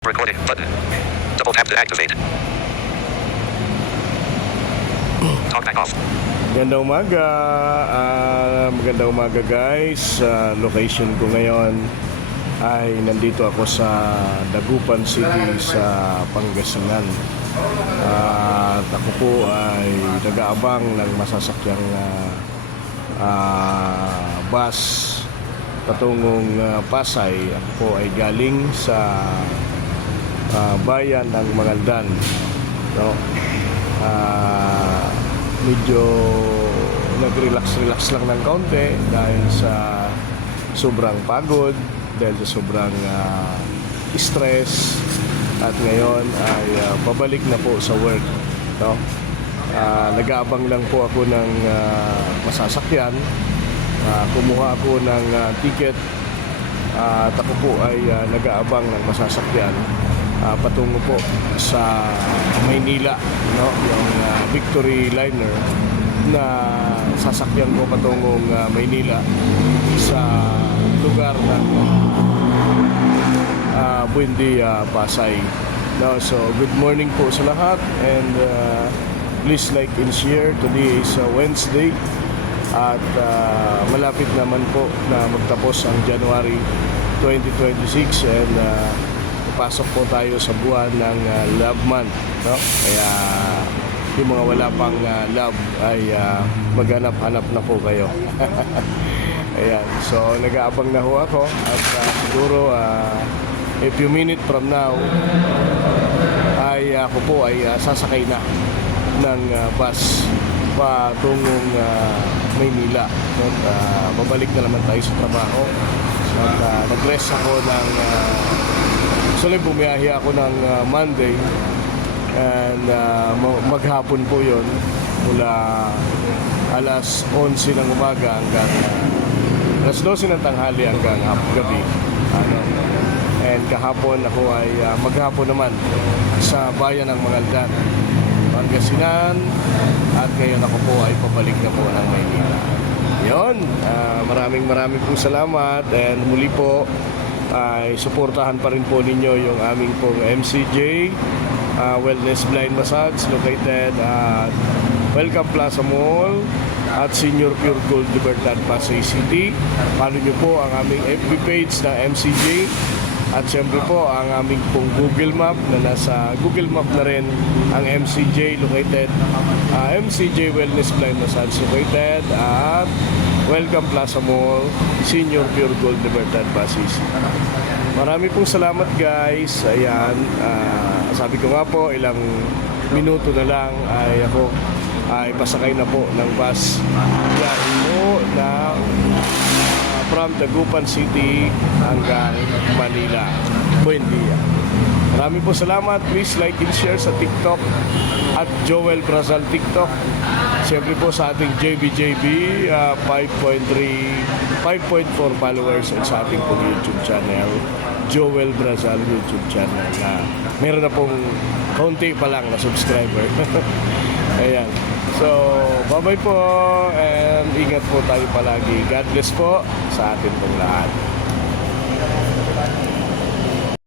Recording button. Double tap to activate. Talkback off. Magandang umaga guys. Location ko ngayon ay nandito ako sa Dagupan City sa Pangasinan. At ako po ay nag-aabang ng masasakyang bus patungong Pasay. Ako po ay galing sa bayan ng Mangaldan, no? Medyo nag-relax lang ng kaunti dahil sa sobrang pagod, dahil sa sobrang stress, at ngayon ay pabalik na po sa work, no? Nag-aabang lang po ako ng masasakyan. Kumuha ako ng ticket at ako po ay nag-aabang ng masasakyan patungo po sa Maynila, no? Yung Victory Liner na sasakyan ko patungong Maynila sa lugar ng Buendia, Pasay. No, so good morning po sa lahat, and please like and share. Today is Wednesday at malapit naman po na magtapos ang January 2026, and pasok po tayo sa buwan ng Love Month, no? Kaya yung mga wala pang love ay maghanap-hanap na po kayo. Ayan, so nag-aabang na ho ako at siguro a few minutes from now ay ako po ay sasakay na ng bus patungong Maynila. Babalik na naman tayo sa trabaho at nag-rest ako ng bumiyahe ako ng Monday, and maghapon po yon mula alas 11 ng umaga hanggang alas 12 ng tanghali hanggang gabi, and kahapon ako ay maghapon naman sa bayan ng Mangaldan, Pangasinan, at ngayon ako po ay pabalik na po ng Maynila. Yon, maraming pong salamat, and muli po ay suportahan pa rin po ninyo yung aming pong MCJ Wellness Blind Massage located at Welcome Plaza Mall at Senior Pure Gold Libertad, Pasay City. Follow nyo po ang aming FB page na MCJ, at siyempre po ang aming pong Google Map na nasa Google Map na rin ang MCJ located, MCJ Wellness Blind Massage located at Welcome Plaza Mall, Senior Pure Gold Libertad, Pasay City. Marami pong salamat guys. Ayan, sabi ko nga po, ilang minuto na lang ay ako ay pasakay na po ng bus yan po na from Dagupan City hanggang Manila, Buendia. Marami po salamat. Please like and share sa TikTok at Joel Brazal TikTok. Siyempre po sa ating JBJB 5.4 followers, at sa ating pong YouTube channel Joel Brazal YouTube channel na meron na pong kaunti pa lang na subscriber. Ayan. So, bye-bye po, and ingat po tayo palagi. God bless po sa atin pong lahat.